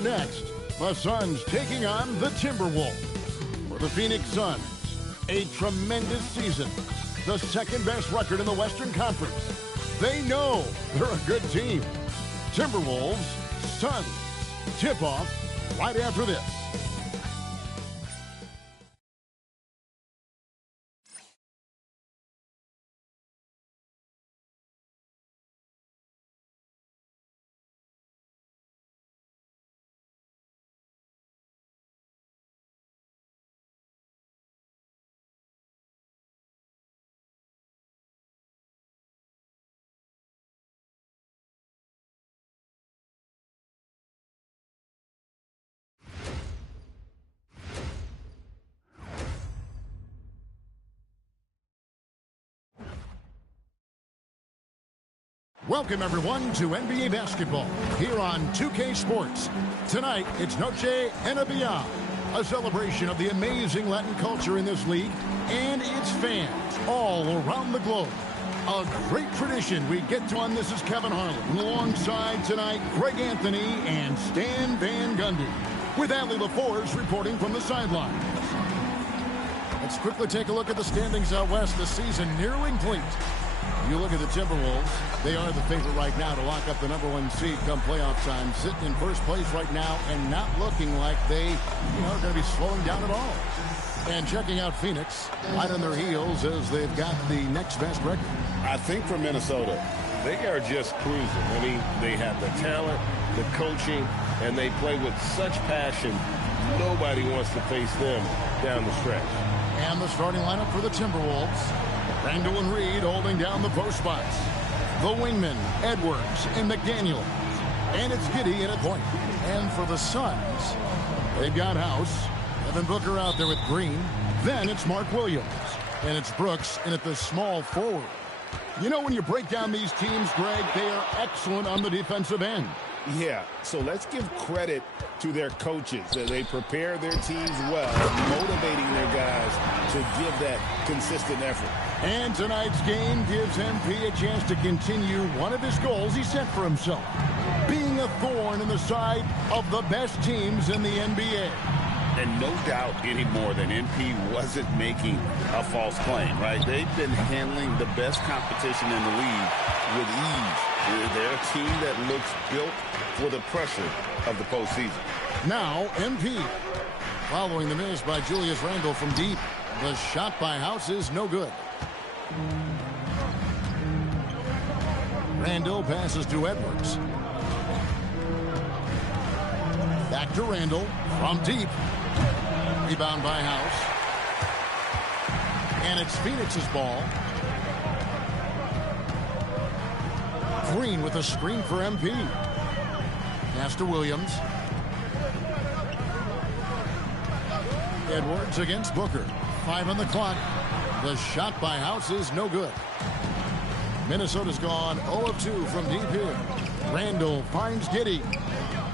Up next, the Suns taking on the Timberwolves. For the Phoenix Suns, a tremendous season. The second best record in the Western Conference. They know they're a good team. Timberwolves, Suns. Tip-off right after this. Welcome, everyone, to NBA Basketball here on 2K Sports. Tonight, it's Noche NBA, a celebration of the amazing Latin culture in this league and its fans all around the globe. A great tradition we get to on. This is Kevin Harlan, alongside tonight Greg Anthony and Stan Van Gundy, with Allie LaForce reporting from the sidelines. Let's quickly take a look at the standings out west. The season nearly complete. You look at the Timberwolves, they are the favorite right now to lock up the #1 seed come playoff time, sitting in first place right now and not looking like they, are going to be slowing down at all. And checking out Phoenix, right on their heels as they've got the next best record. I think for Minnesota, they are just cruising. I mean, they have the talent, the coaching, and they play with such passion. Nobody wants to face them down the stretch. And the starting lineup for the Timberwolves. Randall and Reed holding down the post spots. The wingmen, Edwards and McDaniel. And it's Giddey in a point. And for the Suns, they've got House. Devin Booker out there with Green. Then it's Mark Williams. And it's Brooks in at the small forward. When you break down these teams, Greg, they are excellent on the defensive end. Yeah, so let's give credit to their coaches. They prepare their teams well, motivating their guys to give that consistent effort. And tonight's game gives MP a chance to continue one of his goals he set for himself, being a thorn in the side of the best teams in the NBA. And no doubt anymore that MP wasn't making a false claim, right? They've been handling the best competition in the league with ease. They're a team that looks built for the pressure of the postseason. Now, MP. Following the miss by Julius Randle from deep. The shot by House is no good. Randle passes to Edwards. Back to Randle from deep. Rebound by House. And it's Phoenix's ball. Green with a screen for MP. Pass to Williams. Edwards against Booker. 5 on the clock. The shot by House is no good. Minnesota's gone 0 of 2 from deep here. Randle finds Giddey.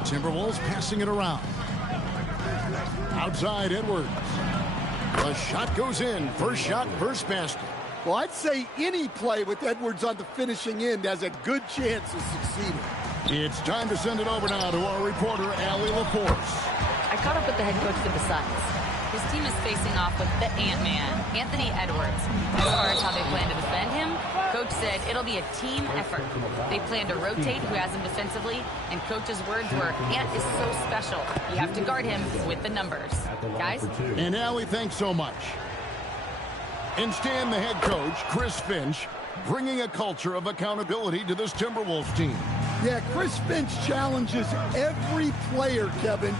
Timberwolves passing it around. Outside Edwards. The shot goes in. First shot, first basket. Well, I'd say any play with Edwards on the finishing end has a good chance of succeeding. It's time to send it over now to our reporter, Allie LaForce. I caught up with the head coach for the Suns. His team is facing off with the Ant-Man, Anthony Edwards. As far as how they plan to defend him, Coach said it'll be a team effort. They plan to rotate who has him defensively, and Coach's words were, Ant is so special. You have to guard him with the numbers. Guys? And Allie, thanks so much. And Stan, the head coach, Chris Finch, bringing a culture of accountability to this Timberwolves team. Yeah, Chris Finch challenges every player, Kevin.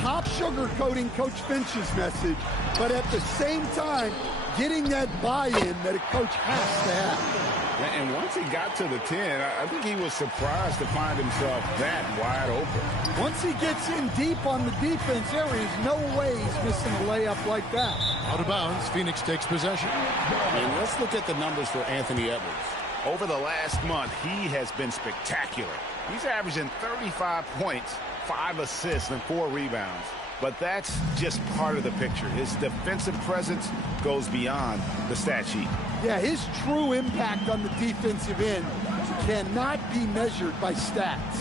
Top sugarcoating Coach Finch's message, but at the same time, getting that buy-in that a coach has to have. And once he got to the 10, I think he was surprised to find himself that wide open. Once he gets in deep on the defense, there is no way he's missing a layup like that. Out of bounds, Phoenix takes possession. And let's look at the numbers for Anthony Edwards. Over the last month, he has been spectacular. He's averaging 35 points, 5 assists, and 4 rebounds. But that's just part of the picture. His defensive presence goes beyond the stat sheet. Yeah, his true impact on the defensive end cannot be measured by stats.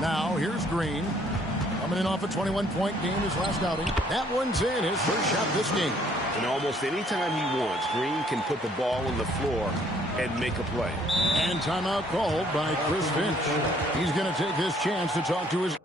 Now, here's Green. Coming in off a 21-point game his last outing. That one's in, his first shot this game. And almost any time he wants, Green can put the ball on the floor and make a play. And timeout called by Chris Finch. He's going to take his chance to talk to his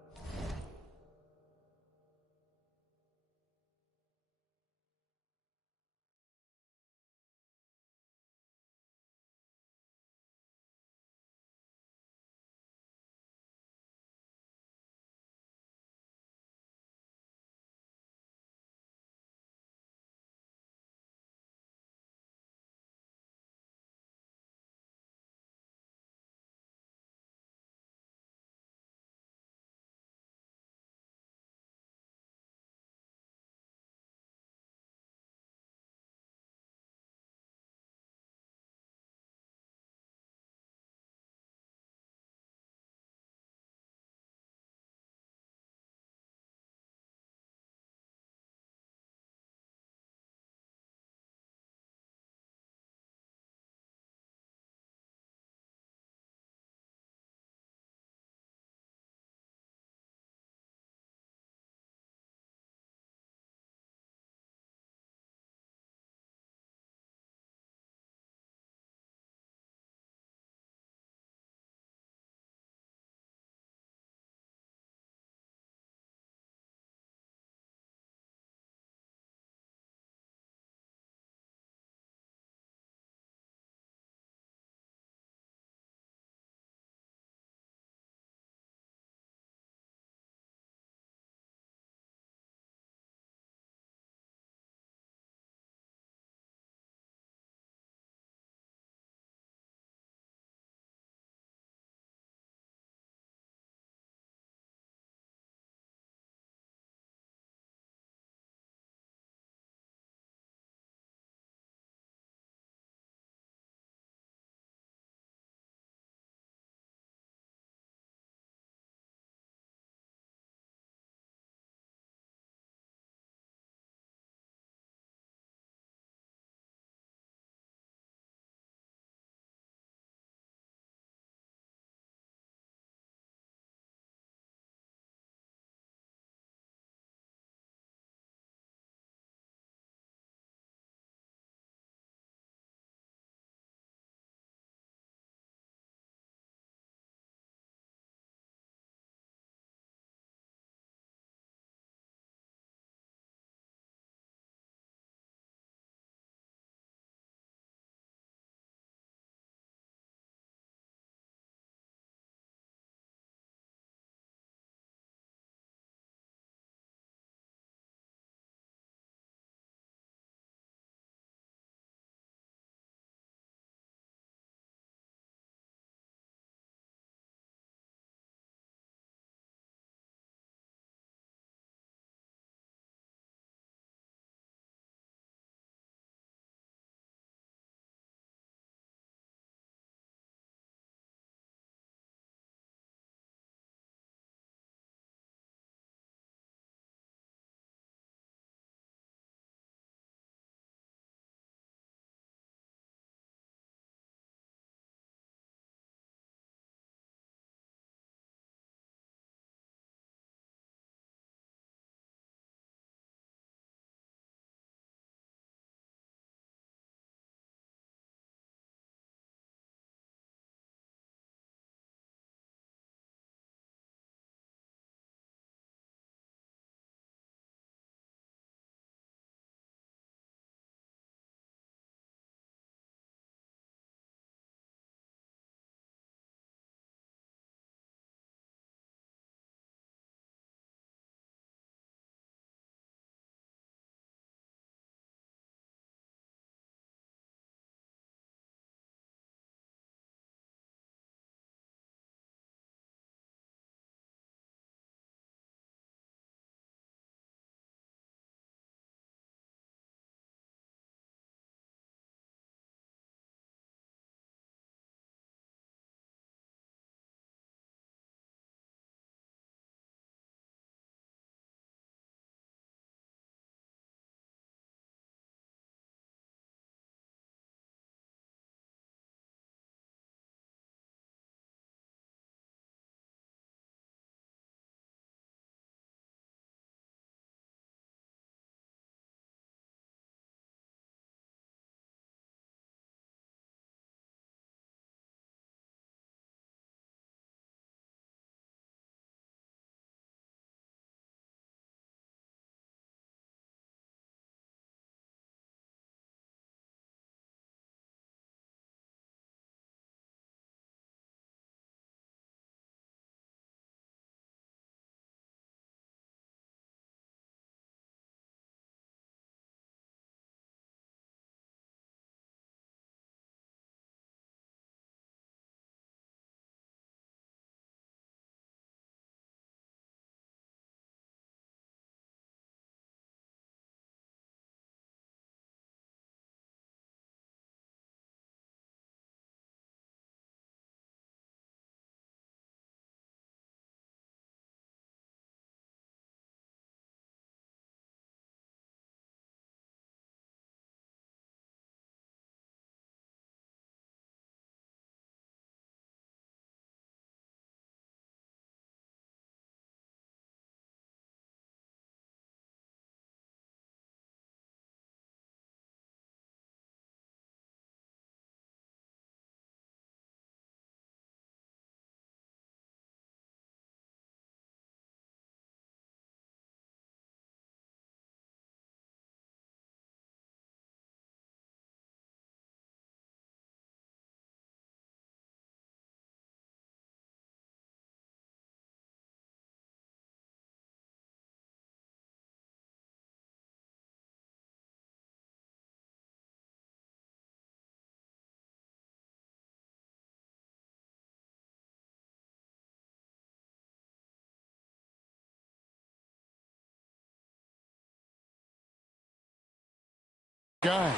guy.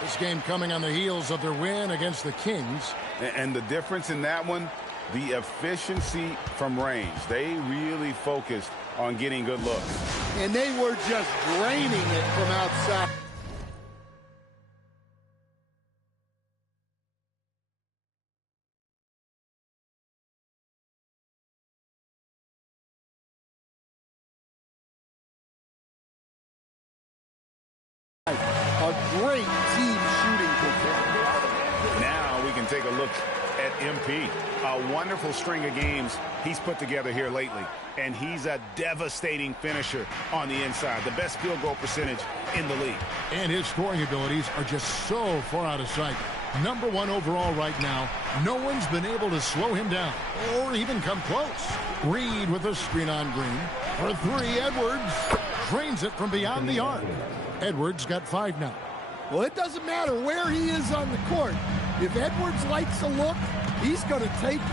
This game coming on the heels of their win against the Kings. And the difference in that one, the efficiency from range. They really focused on getting good looks. And they were just draining it from outside. A great team shooting performance. Now we can take a look at MP. A wonderful string of games he's put together here lately. And he's a devastating finisher on the inside. The best field goal percentage in the league. And his scoring abilities are just so far out of sight. #1 overall right now. No one's been able to slow him down or even come close. Reed with a screen on Green. For 3, Edwards drains it from beyond the arc. Edwards got 5 now. Well, it doesn't matter where he is on the court. If Edwards likes a look, he's going to take it.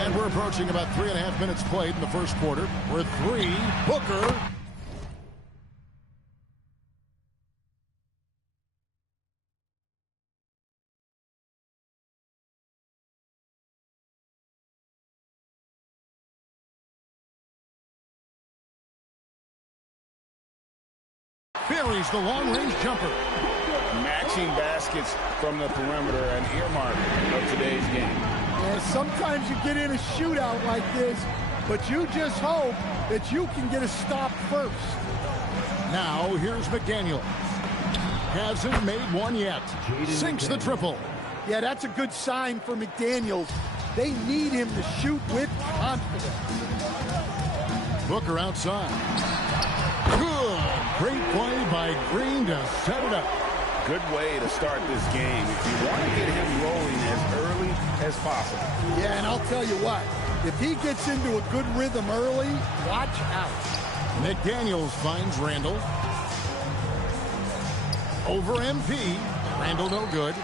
And we're approaching about 3.5 minutes played in the first quarter. We're 3, Booker. Buries the long-range jumper. Matching baskets from the perimeter, an earmark of today's game. And sometimes you get in a shootout like this, but you just hope that you can get a stop first. Now here's McDaniels. Hasn't made one yet. Sinks the triple. Yeah, that's a good sign for McDaniels. They need him to shoot with confidence. Booker outside. Good. Great play by Green to set it up. Good way to start this game. If you want to get him rolling as early as possible. Yeah, and I'll tell you what. If he gets into a good rhythm early, watch out. McDaniels finds Randall. Over MP. Randall no good.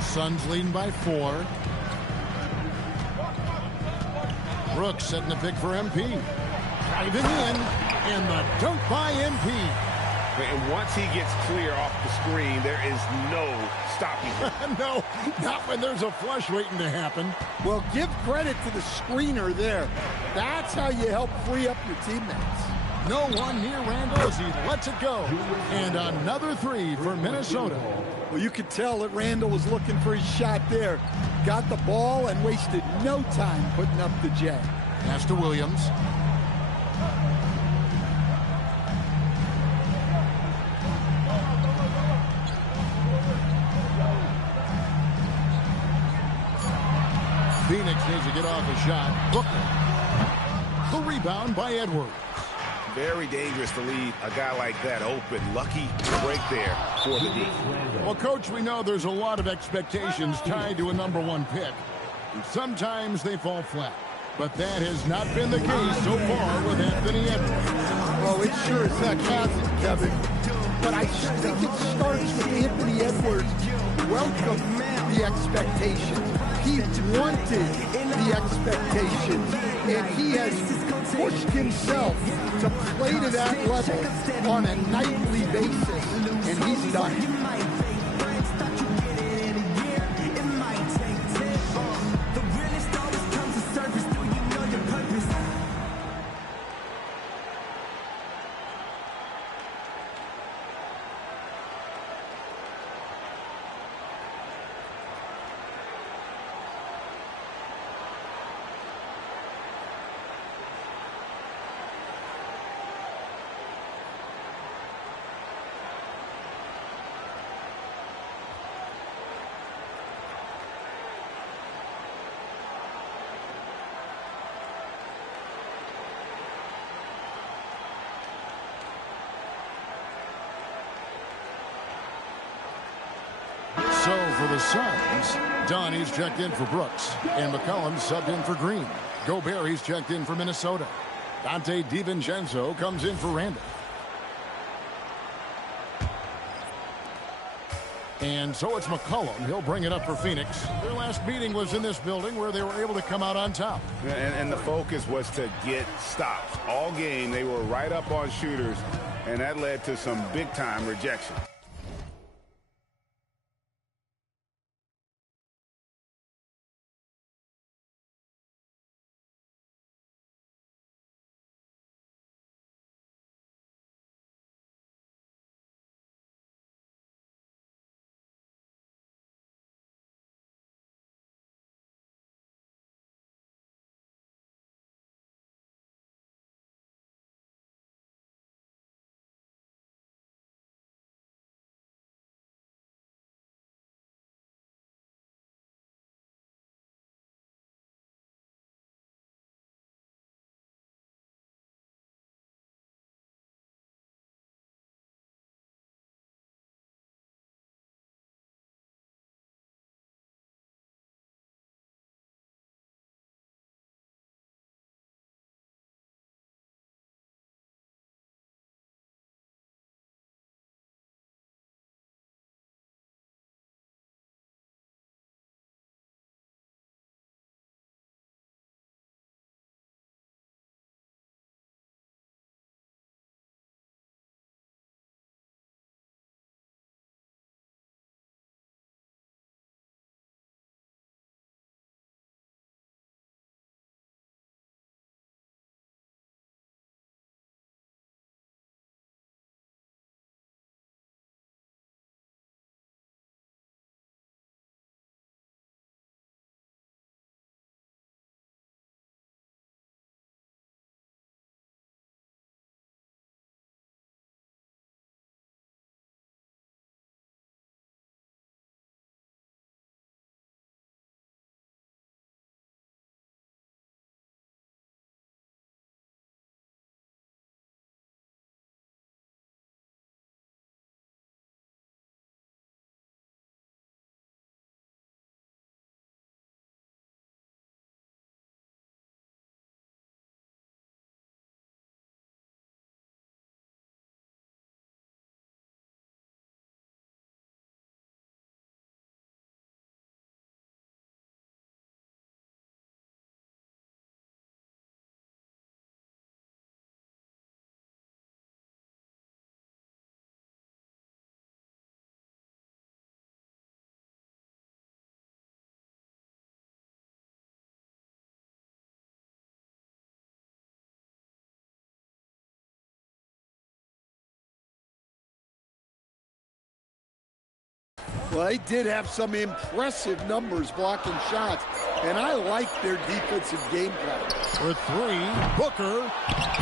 Suns leading by 4. Brooks setting the pick for MP. Driving in, and the dunk by MP. And once he gets clear off the screen, there is no stopping him. No, not when there's a flush waiting to happen. Well, give credit to the screener there. That's how you help free up your teammates. No one near Randall as he lets it go. And another 3 for Minnesota. Well, you could tell that Randall was looking for his shot there. Got the ball and wasted no time putting up the J. Pass to Williams. Phoenix needs to get off a shot. Booker. The rebound by Edwards. Very dangerous to leave a guy like that open. Lucky break there for the D. Well, Coach, we know there's a lot of expectations tied to a #1 pick. And sometimes they fall flat. But that has not been the case so far with Anthony Edwards. Oh, it sure as heck hasn't, Kevin. But I think it starts with Anthony Edwards. Welcome the expectations. He wanted the expectations, and he has pushed himself to play to that level on a nightly basis, and he's done it. So for the Suns, Donnie's checked in for Brooks, and McCollum subbed in for Green. Gobert's checked in for Minnesota. Dante DiVincenzo comes in for Randall. And so it's McCollum. He'll bring it up for Phoenix. Their last meeting was in this building where they were able to come out on top. And the focus was to get stops. All game, they were right up on shooters, and that led to some big-time rejection. Well, they did have some impressive numbers blocking shots, and I like their defensive game plan. For three, Booker.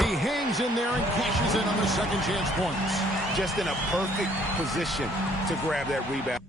He hangs in there and cashes in on the second chance points. Just in a perfect position to grab that rebound.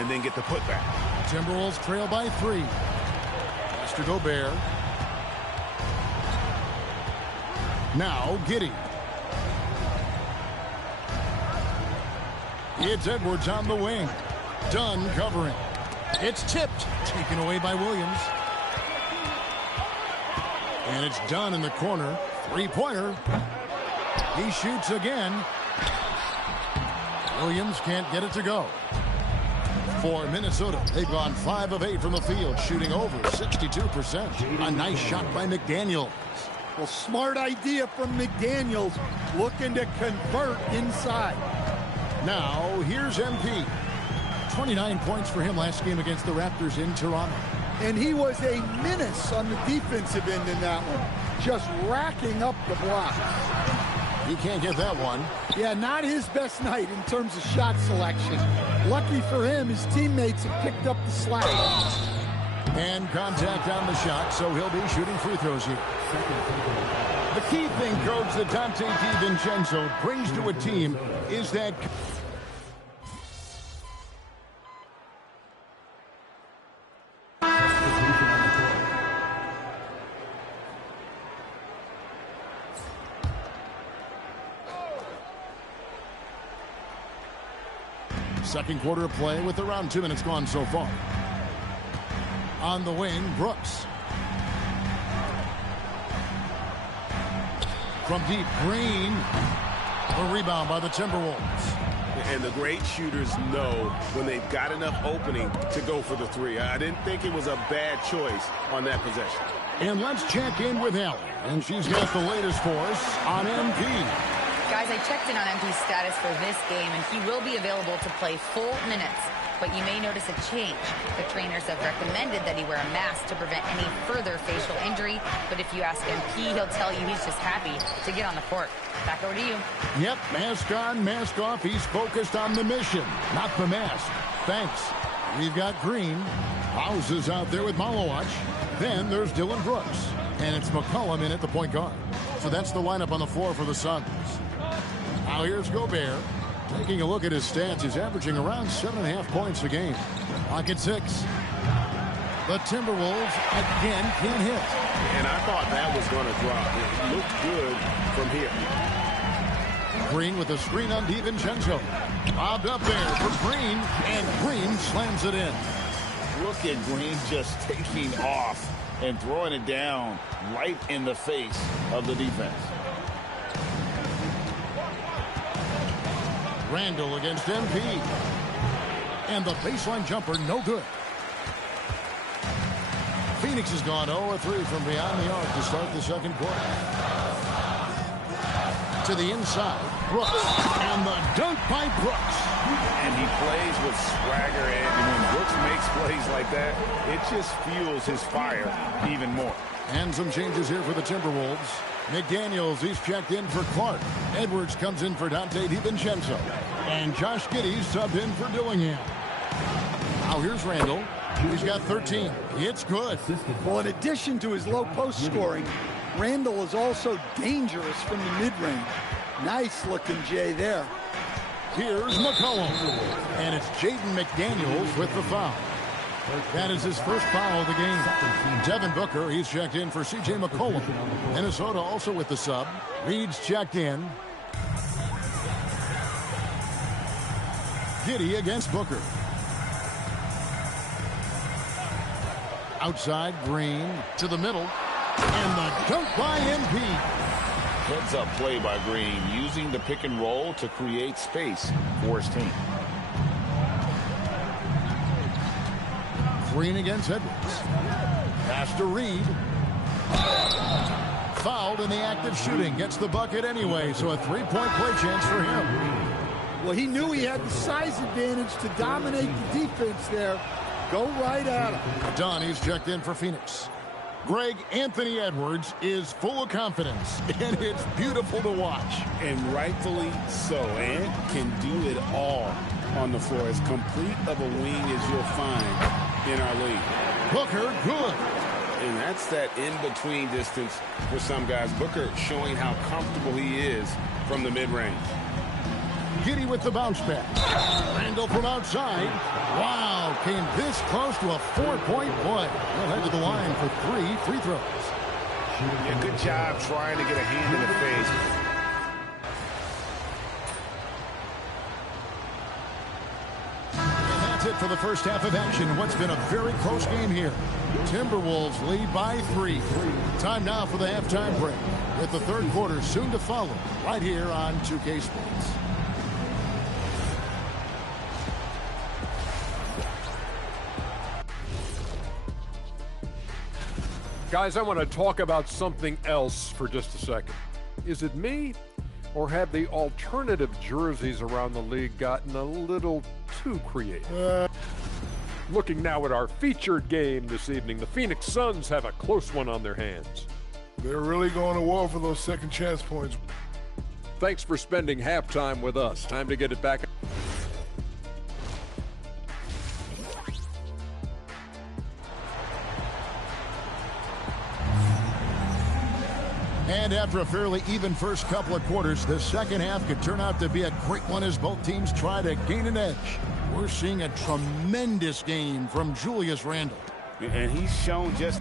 and then get the putback. Timberwolves trail by 3. Pass to Gobert. Now Giddey. It's Edwards on the wing. Dunn covering. It's tipped. Taken away by Williams. And it's Dunn in the corner. Three-pointer. He shoots again. Williams can't get it to go. For Minnesota, they've gone 5 of 8 from the field, shooting over 62%. A nice shot by McDaniels. Well, smart idea from McDaniels, looking to convert inside. Now, here's MP. 29 points for him last game against the Raptors in Toronto. And he was a menace on the defensive end in that one, just racking up the blocks. He can't get that one. Yeah, not his best night in terms of shot selection. Lucky for him, his teammates have picked up the slack. And contact on the shot, so he'll be shooting free throws here. The key thing, Coach, that Donte DiVincenzo brings to a team is that... Second quarter of play with around 2 minutes gone so far. On the wing, Brooks. From deep, Green. A rebound by the Timberwolves. And the great shooters know when they've got enough opening to go for the three. I didn't think it was a bad choice on that possession. And let's check in with Allie. And she's got the latest for us on MP. Guys, I checked in on MP's status for this game, and he will be available to play full minutes. But you may notice a change. The trainers have recommended that he wear a mask to prevent any further facial injury. But if you ask MP, he'll tell you he's just happy to get on the court. Back over to you. Yep, mask on, mask off. He's focused on the mission, not the mask. Thanks. We've got Green. Houses out there with Malowach. Then there's Dylan Brooks. And it's McCollum in at the point guard. So that's the lineup on the floor for the Suns. Now here's Gobert. Taking a look at his stats, he's averaging around 7.5 points a game. Pocket 6. The Timberwolves again can't hit. And I thought that was going to drop. It looked good from here. Green with a screen on DiVincenzo. Bobbed up there for Green, and Green slams it in. Look at Green just taking off and throwing it down right in the face of the defense. Randall against MP. And the baseline jumper, no good. Phoenix has gone 0-3 from beyond the arc to start the second quarter. To the inside, Brooks. And the dunk by Brooks. And he plays with swagger, and when Brooks makes plays like that, it just fuels his fire even more. And some changes here for the Timberwolves. McDaniels, he's checked in for Clark. Edwards comes in for Donte DiVincenzo. And Josh Giddey subbed in for Dillingham. Now here's Randall. He's got 13. It's good. Well, in addition to his low post scoring, Randall is also dangerous from the mid-range. Nice looking Jay there. Here's McCollum. And it's Jaden McDaniels with the foul. That is his first foul of the game. Devin Booker, he's checked in for C.J. McCollum. Minnesota also with the sub. Reed's checked in. Giddey against Booker. Outside, Green to the middle. And the dunk by MP. Heads-up play by Green, using the pick and roll to create space for his team. Green against Edwards. Pass to Reed. Fouled in the act of shooting. Gets the bucket anyway, so a three-point play chance for him. Well, he knew he had the size advantage to dominate the defense there. Go right at him. Dunn, he's checked in for Phoenix. Greg, Anthony Edwards is full of confidence, and it's beautiful to watch. And rightfully so. Ant can do it all on the floor. As complete of a wing as you'll find in our league. Booker, good. And that's that in-between distance for some guys. Booker showing how comfortable he is from the mid-range. Giddey with the bounce pass. Randall from outside. Wow, came this close to a 4-point play. He'll head to the line for 3 free throws. Yeah, good job trying to get a hand in the face. That's it for the first half of action. What's been a very close game here. Timberwolves lead by 3. Time now for the halftime break, with the third quarter soon to follow right here on 2K Sports. Guys, I want to talk about something else for just a second. Is it me, or have the alternative jerseys around the league gotten a little too creative? Looking now at our featured game this evening, the Phoenix Suns have a close one on their hands. They're really going to war for those second chance points. Thanks for spending halftime with us. Time to get it back. And after a fairly even first couple of quarters, the second half could turn out to be a great one as both teams try to gain an edge. We're seeing a tremendous game from Julius Randle. And he's shown just...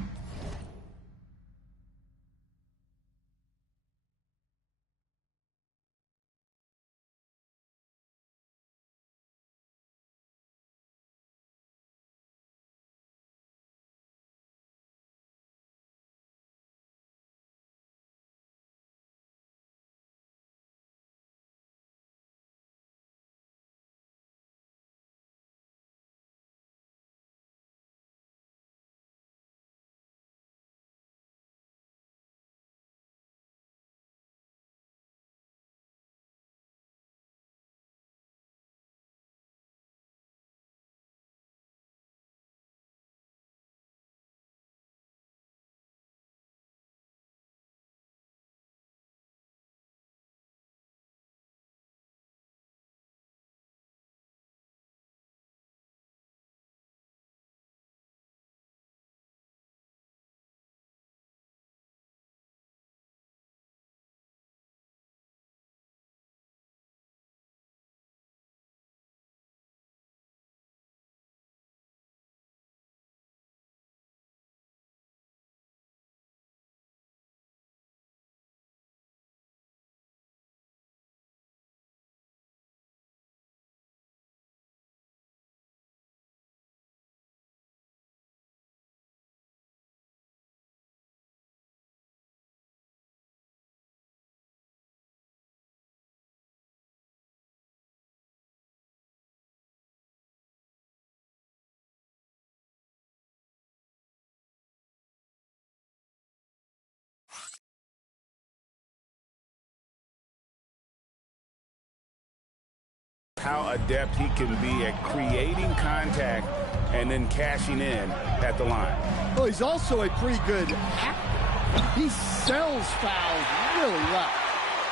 how adept he can be at creating contact and then cashing in at the line. Well, he's also a pretty good actor. He sells fouls really well.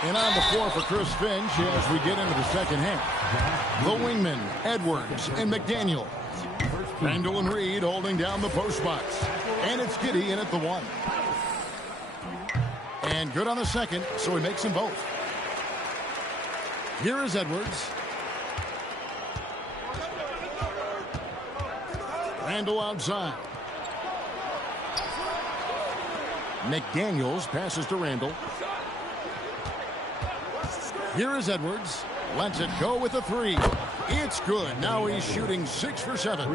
And on the floor for Chris Finch as we get into the second half. The wingmen, Edwards and McDaniel. Randall and Reed holding down the post spots. And it's Giddey in at the 1. And good on the second, so he makes them both. Here is Edwards. Randall outside. McDaniels passes to Randall. Here is Edwards. Lets it go with a 3. It's good. Now he's shooting 6 for 7.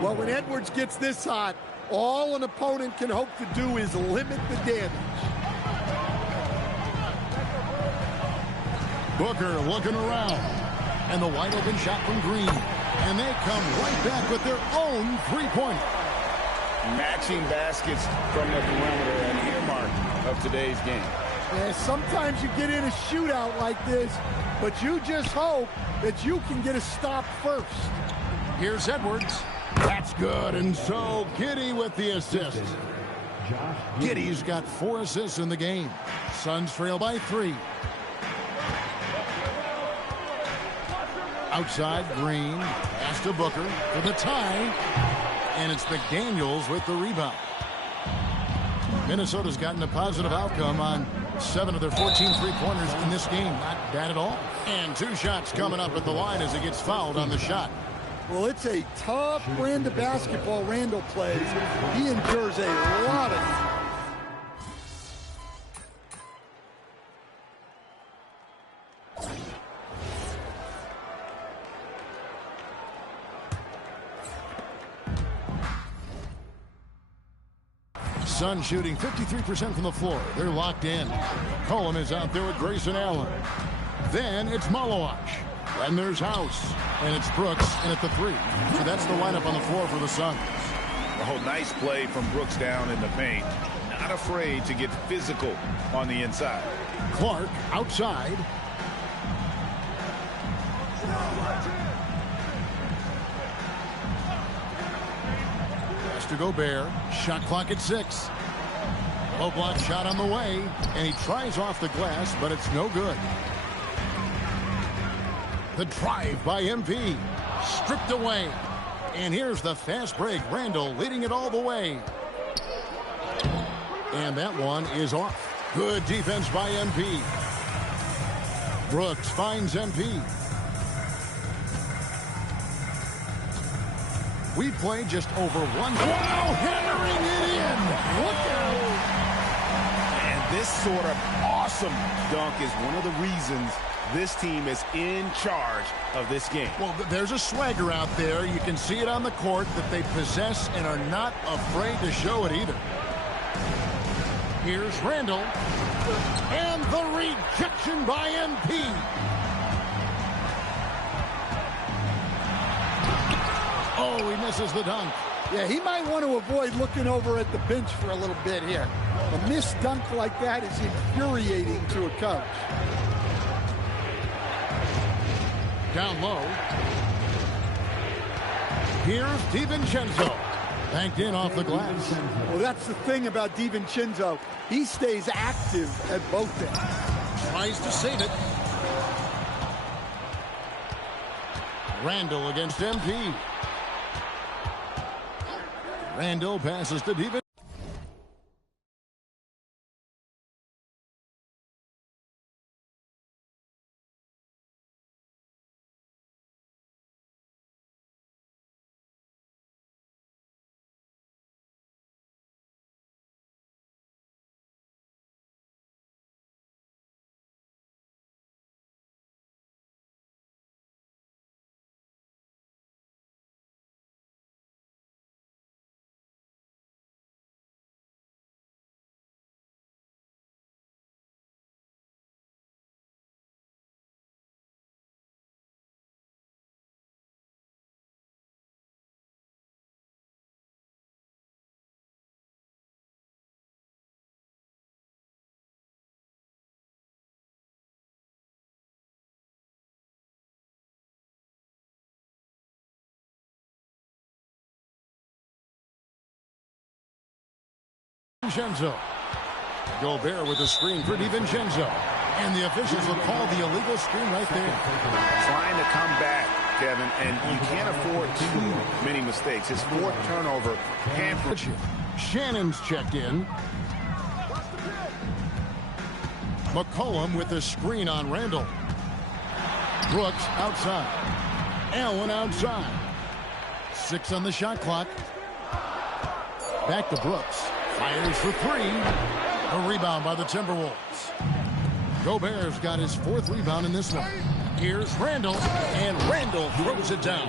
Well, when Edwards gets this hot, all an opponent can hope to do is limit the damage. Booker looking around. And the wide open shot from Green. And they come right back with their own 3-pointer. Matching baskets from the perimeter, an earmark of today's game. Yeah, sometimes you get in a shootout like this, but you just hope that you can get a stop first. Here's Edwards. That's good. And so Giddey with the assist. Giddey's got 4 assists in the game. Suns trail by 3. Outside, Green. Pass to Booker for the tie. And it's McDaniels with the rebound. Minnesota's gotten a positive outcome on 7 of their 14 three-pointers in this game. Not bad at all. And 2 shots coming up at the line as he gets fouled on the shot. Well, it's a tough brand of basketball Randall plays. He endures a lot of... Sun shooting 53% from the floor. They're locked in. Cullum is out there with Grayson Allen. Then it's Malawach. Then there's House. And it's Brooks in at the 3. So that's the lineup on the floor for the Suns. Oh, nice play from Brooks down in the paint. Not afraid to get physical on the inside. Clark outside. Pass to Gobert. Shot clock at 6. Low block shot on the way. And he tries off the glass, but it's no good. The drive by MP. Stripped away. And here's the fast break. Randall leading it all the way. And that one is off. Good defense by MP. Brooks finds MP. We played just over 1. Wow, hammering it in. Look out. And this sort of awesome dunk is one of the reasons this team is in charge of this game. Well, there's a swagger out there. You can see it on the court that they possess and are not afraid to show it either. Here's Randall. And the rejection by MP. Oh, he misses the dunk. Yeah, he might want to avoid looking over at the bench for a little bit here. A missed dunk like that is infuriating to a coach. Down low. Here's DiVincenzo. Banked in off the glass. Well, that's the thing about DiVincenzo. He stays active at both ends. Tries to save it. Randall against MP. Randall passes to DiVincenzo. DiVincenzo. Gobert with a screen for DiVincenzo. And the officials will call the illegal screen right there. Trying to come back, Kevin, and you can't afford too many mistakes. His 4th turnover hampered you. Shannon's checked in. McCollum with the screen on Randall. Brooks outside. Allen outside. 6 on the shot clock. Back to Brooks. Fires for 3. A rebound by the Timberwolves. Gobert's got his 4th rebound in this one. Here's Randall, and Randall throws it down.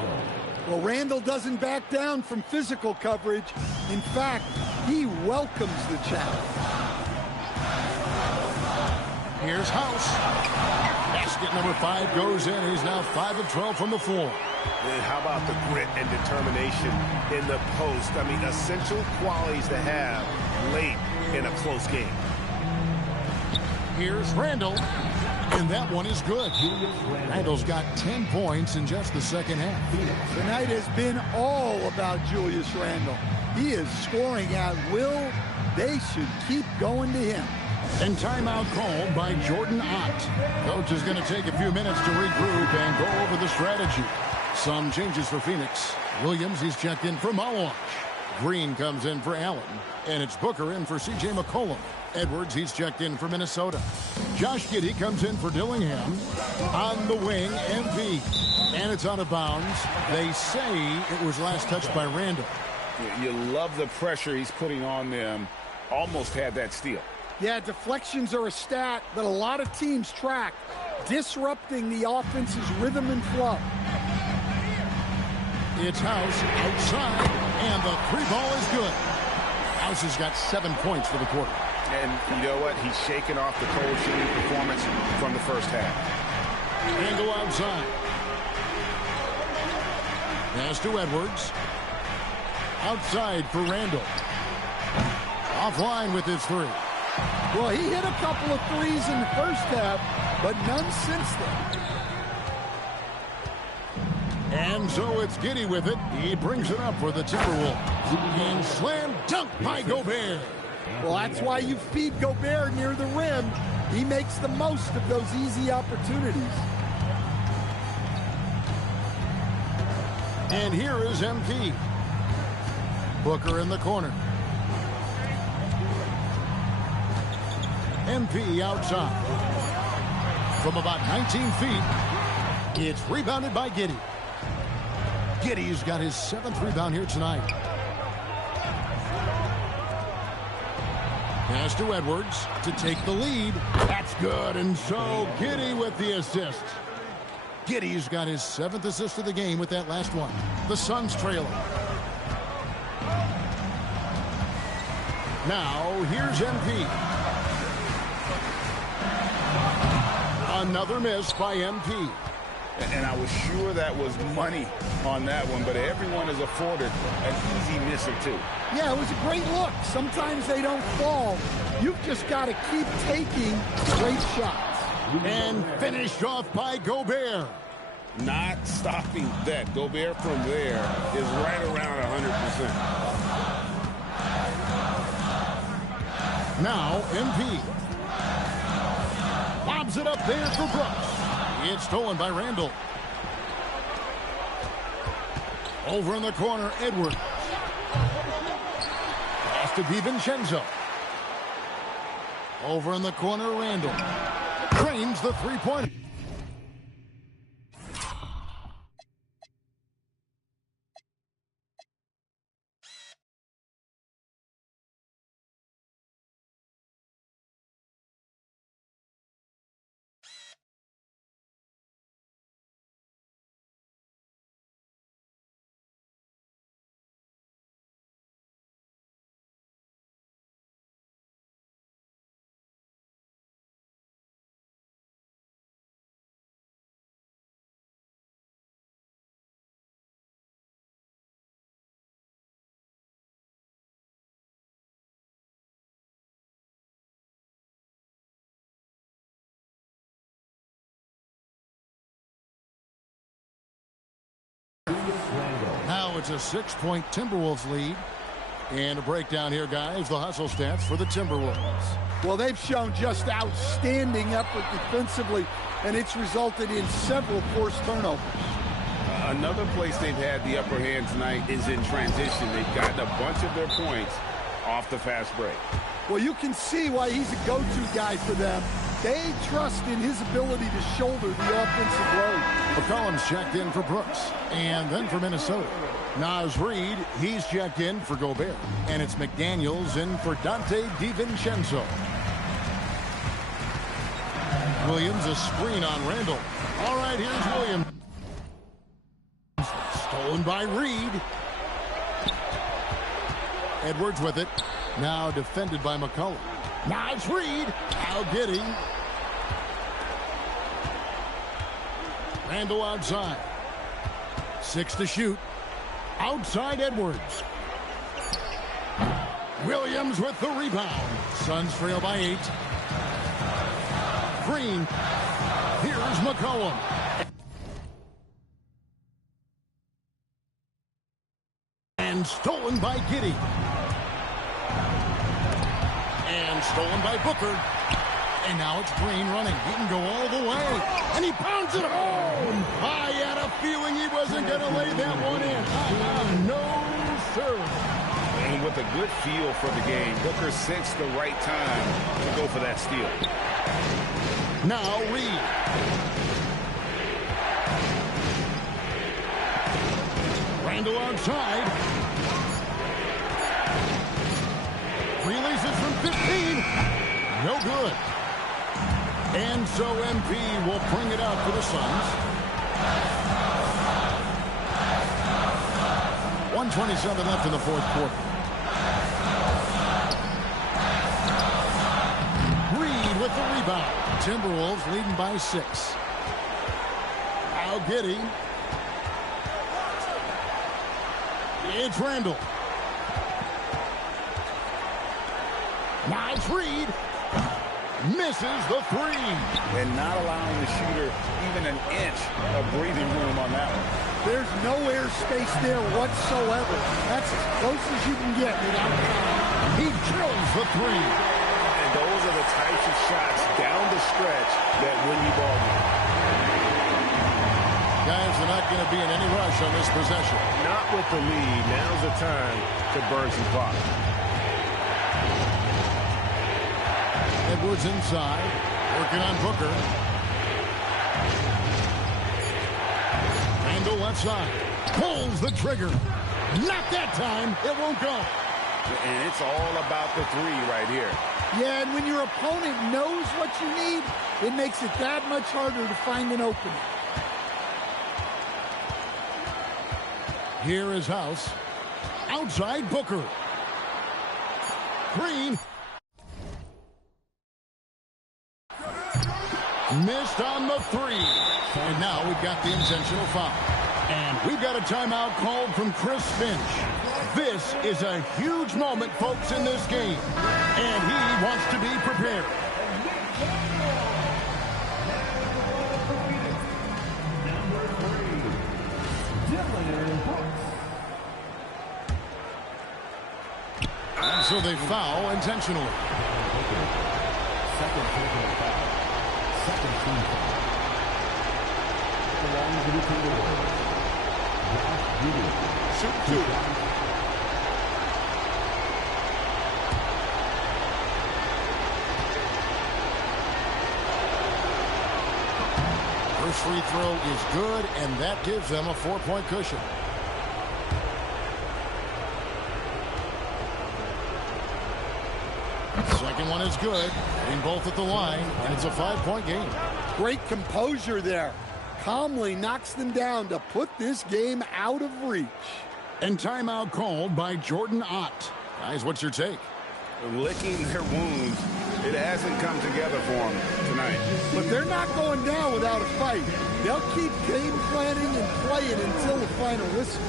Well, Randall doesn't back down from physical coverage. In fact, he welcomes the challenge. Here's House. Basket number 5 goes in. He's now 5 of 12 from the floor. And how about the grit and determination in the post? I mean, essential qualities to have late in a close game. Here's Randall, and that one is good. Randall's got 10 points in just the second half. Tonight has been all about Julius Randall. He is scoring at will. They should keep going to him. And timeout called by Jordan Ott. Coach is going to take a few minutes to regroup and go over the strategy. Some changes for Phoenix. Williams, he's checked in for Malawach. Green comes in for Allen. And it's Booker in for C.J. McCollum. Edwards, he's checked in for Minnesota. Josh Giddey comes in for Dillingham. On the wing, MP. And it's out of bounds. They say it was last touched by Randall. You love the pressure he's putting on them. Almost had that steal. Yeah, deflections are a stat that a lot of teams track, disrupting the offense's rhythm and flow. It's House outside, and the three ball is good. House has got 7 points for the quarter. And you know what? He's shaking off the cold shooting performance from the first half. And go outside. Pass to Edwards. Outside for Randall. Offline with his three. Well, he hit a couple of threes in the first half, but none since then. And so it's Giddey with it. He brings it up for the Timberwolves. And slam dunk by Gobert. Well, that's why you feed Gobert near the rim. He makes the most of those easy opportunities. And here is MP. Booker in the corner. MP outside. From about 19 feet, it's rebounded by Giddey. Giddey's got his 7th rebound here tonight. Pass to Edwards to take the lead. That's good, and so Giddey with the assist. Giddey's got his 7th assist of the game with that last one. The Suns trailing. Now, here's MP. Another miss by MP. And I was sure that was money on that one, but everyone is afforded an easy miss or two. Yeah, it was a great look. Sometimes they don't fall. You've just got to keep taking great shots. And finished off by Gobert. Not stopping that. Gobert from there is right around 100%. Now, MP. Lobs it up there for Brooks. It's stolen by Randall. Over in the corner, Edwards. Pass to DiVincenzo. Over in the corner, Randall. Drains the three-pointer. Now it's a 6-point Timberwolves lead. And a breakdown here, guys. The hustle stats for the Timberwolves. Well, they've shown just outstanding effort defensively, and it's resulted in several forced turnovers. Another place they've had the upper hand tonight is in transition. They've gotten a bunch of their points off the fast break. Well, you can see why he's a go-to guy for them. They trust in his ability to shoulder the offensive load. McCollum's checked in for Brooks. And then for Minnesota, Naz Reid, he's checked in for Gobert. And it's McDaniels in for Dante DiVincenzo. Williams, a screen on Randall. All right, here's Williams. Stolen by Reid. Edwards with it. Now defended by McCollum. Naz Reid. Now Giddey. Randall outside. 6 to shoot. Outside Edwards. Williams with the rebound. Suns trail by 8. Green. Here's McCollum. And stolen by Giddey. And stolen by Booker. And now it's Green running. He can go all the way. And he pounds it home. I had a feeling he wasn't going to lay that one in. No, sir. And with a good feel for the game, Booker sensed the right time to go for that steal. Now Reed. Randall outside. Releases from 15. No good. And so MP will bring it out for the Suns. 1:27 left in the fourth quarter. Reed with the rebound. Timberwolves leading by 6. Now Giddey. It's Randall. Now it's Reed. Misses the 3. And not allowing the shooter even an inch of breathing room on that one. There's no air space there whatsoever. That's as close as you can get without time. He drills the 3. And those are the types of shots down the stretch that win you ball games. Guys are not going to be in any rush on this possession. Not with the lead. Now's the time to burn some clock. Edwards inside, working on Booker. Randall left side, pulls the trigger. Not that time, it won't go. And it's all about the 3 right here. Yeah, and when your opponent knows what you need, it makes it that much harder to find an opening. Here is House. Outside Booker. Green. Missed on the 3. And now we've got the intentional foul. And we've got a timeout called from Chris Finch. This is a huge moment, folks, in this game. And he wants to be prepared. And so they foul intentionally. Second team foul. Belongs to the Timberwolves. Josh Giddey. Shoot 2. First free throw is good, and that gives them a 4-point cushion. Second one is good. Getting both at the line, and it's a 5-point game. Great composure there. Calmly knocks them down to put this game out of reach. And timeout called by Jordan Ott. Guys, what's your take? Licking their wounds. It hasn't come together for them tonight. But they're not going down without a fight. They'll keep game planning and playing until the final whistle.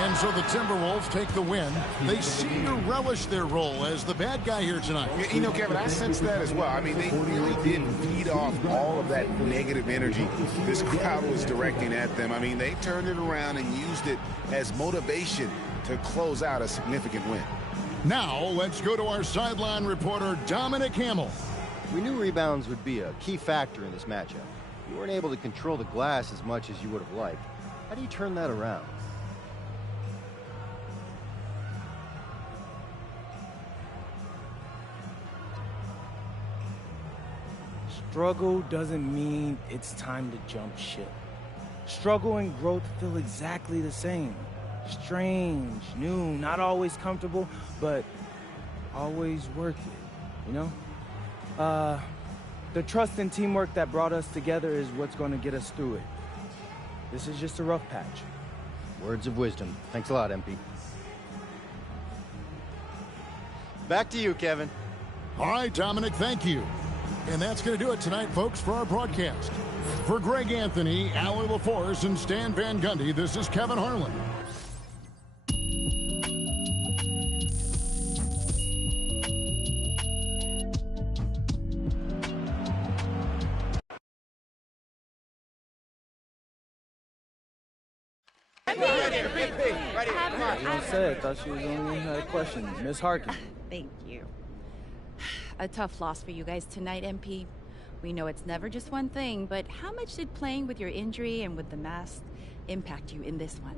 And so the Timberwolves take the win. They seem to relish their role as the bad guy here tonight. You know, Kevin, I sense that as well. I mean, they really did feed off all of that negative energy this crowd was directing at them. I mean, they turned it around and used it as motivation to close out a significant win. Now, let's go to our sideline reporter, Dominic Hamill. We knew rebounds would be a key factor in this matchup. You weren't able to control the glass as much as you would have liked. How do you turn that around? Struggle doesn't mean it's time to jump ship. Struggle and growth feel exactly the same. Strange, new, not always comfortable, but always worth it, you know? The trust and teamwork that brought us together is what's going to get us through it. This is just a rough patch. Words of wisdom. Thanks a lot, MP. Back to you, Kevin. All right, Dominic, thank you. And that's going to do it tonight, folks, for our broadcast. For Greg Anthony, Allie LaForce, and Stan Van Gundy, this is Kevin Harlan. I said, thought she was the only one who had a question. Miss Harkin. Thank you. A tough loss for you guys tonight, MP. We know it's never just one thing, but how much did playing with your injury and with the mask impact you in this one?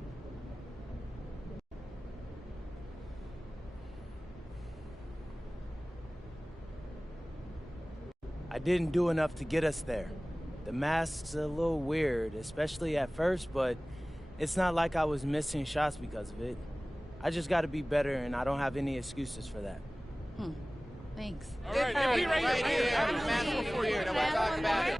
I didn't do enough to get us there. The mask's a little weird, especially at first, but it's not like I was missing shots because of it. I just got to be better, and I don't have any excuses for that. Thanks. All right, right here. Mask before you. Now, we'll talk about it.